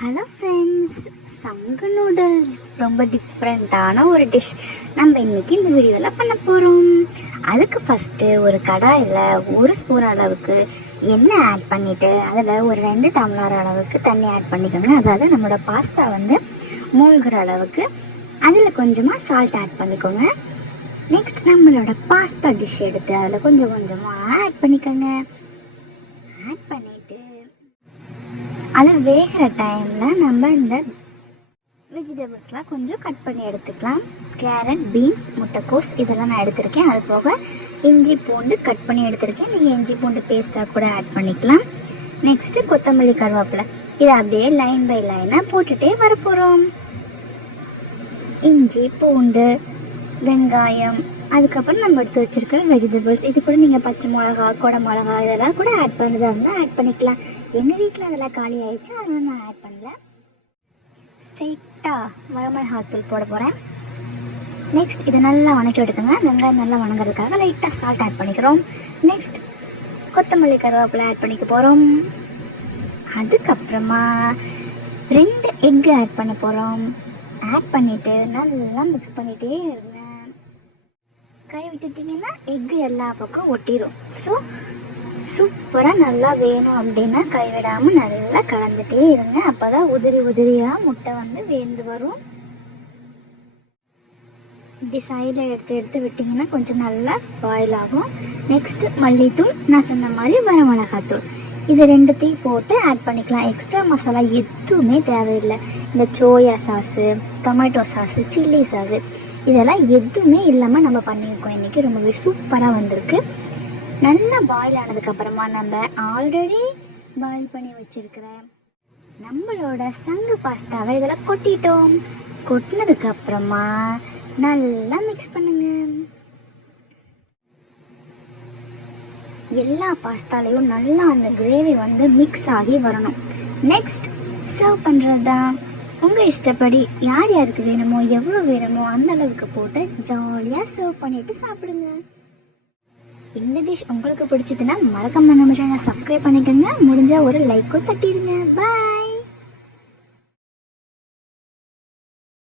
Hello friends சங்கு noodles ரொம்ப டிஃப்ரெண்ட்டான ஒரு டிஷ் நம்ம இன்றைக்கி இந்த வீடியோவில் பண்ண போகிறோம் அதுக்கு ஃபஸ்ட்டு ஒரு கடாயில் ஒரு ஸ்பூன் அளவுக்கு எண்ணெய் ஆட் பண்ணிவிட்டு அதில் ஒரு ரெண்டு டம்ளர் அளவுக்கு தண்ணி ஆட் பண்ணிக்கோங்க. அதாவது நம்மளோட பாஸ்தா வந்து மூழ்கிற அளவுக்கு. அதில் கொஞ்சமாக சால்ட் ஆட் பண்ணிக்கோங்க. நெக்ஸ்ட் நம்மளோட பாஸ்தா டிஷ் எடுத்து அதில் கொஞ்சம் கொஞ்சமாக ஆட் பண்ணிக்கோங்க. ஆட் பண்ணிவிட்டு அது வேகிற டைமில் நம்ம இந்த வெஜிடபிள்ஸ்லாம் கொஞ்சம் கட் பண்ணி எடுத்துக்கலாம். கேரட் பீன்ஸ் முட்டைக்கோஸ் இதெல்லாம் நான் எடுத்திருக்கேன். அது போக இஞ்சி பூண்டு கட் பண்ணி எடுத்திருக்கேன். நீங்கள் இஞ்சி பூண்டு பேஸ்ட்டாக கூட ஆட் பண்ணிக்கலாம். நெக்ஸ்ட்டு கொத்தமல்லி கருவேப்பிலை. இதை அப்படியே லைன் பை லைனாக போட்டுகிட்டே வரப்போகிறோம் இஞ்சி பூண்டு வெங்காயம் அதுக்கப்புறம் நம்ம எடுத்து வச்சுருக்கிற வெஜிடபிள்ஸ் இது கூட நீங்கள் பச்சை மிளகா கொடை மிளகா இதெல்லாம் கூட ஆட் பண்ணுறதா இருந்தால் ஆட் பண்ணிக்கலாம். எங்கள் வீட்டில் அதெல்லாம் காலி ஆயிடுச்சு அதனால் நான் ஆட் பண்ணல. ஸ்ட்ரெயிட்டாக வரமிளகாத்தூள் போட போகிறேன் நெக்ஸ்ட் இதை நல்லா வணக்கி எடுத்துங்க. வெங்காயம் நல்லா வணங்குறதுக்காக லைட்டாக சால்ட் ஆட் பண்ணிக்கிறோம். நெக்ஸ்ட் கொத்தமல்லி கருவேப்பிலை ஆட் பண்ணிக்க போகிறோம் அதுக்கப்புறமா ரெண்டு எக்கு ஆட் பண்ண போகிறோம் ஆட் பண்ணிவிட்டு நல்லா மிக்ஸ் பண்ணிகிட்டே இருங்க. அப்படியே விட்டுட்டிங்கன்னா எக்கு எல்லா பக்கம் ஒட்டிடும் ஸோ சூப்பராக நல்லா வேணும் அப்படின்னா கைவிடாமல் நல்லா கலந்துட்டே இருங்க. அப்போ தான் உதிரி உதிரியாக முட்டை வந்து வேந்து வரும். இப்படி சைடில் எடுத்து எடுத்து விட்டிங்கன்னா கொஞ்சம் நல்லா பாயில் ஆகும். நெக்ஸ்ட்டு மல்லித்தூள். நான் சொன்ன மாதிரி வரமிளகாத்தூள். இது ரெண்டுத்தையும் போட்டு ஆட் பண்ணிக்கலாம். எக்ஸ்ட்ரா மசாலா எதுவுமே தேவையில்லை. இந்த soya sauce tomato sauce chilli sauce இதெல்லாம் எதுவுமே இல்லாமல் நம்ம பண்ணியிருக்கோம். இன்றைக்கி ரொம்பவே சூப்பராக வந்திருக்கு. நல்லா பாயில் ஆனதுக்கப்புறமா நம்ம ஆல்ரெடி பாயில் பண்ணி வச்சுருக்கிற நம்மளோட சங்கு பாஸ்தாவை இதெல்லாம் கொட்டிட்டோம். கொட்டினதுக்கப்புறமா நல்லா மிக்ஸ் பண்ணுங்கள் எல்லா பாஸ்தாலையும் நல்லா அந்த கிரேவி வந்து மிக்ஸ் ஆகி வரணும். நெக்ஸ்ட் சர்வ் பண்ணுறது தான் உங்கள் இஷ்டப்படி யார் யாருக்கு வேணுமோ எவ்வளோ வேணுமோ அந்த அளவுக்கு போட்டு ஜாலியாக சர்வ் பண்ணிட்டு சாப்பிடுங்க. இந்த டிஷ் உங்களுக்கு பிடிச்சதுன்னா மறக்காம நம்ம சேனலை சப்ஸ்கிரைப் பண்ணிக்கோங்க. முடிஞ்சால் ஒரு லைக்கும் தட்டிடுங்க பாய்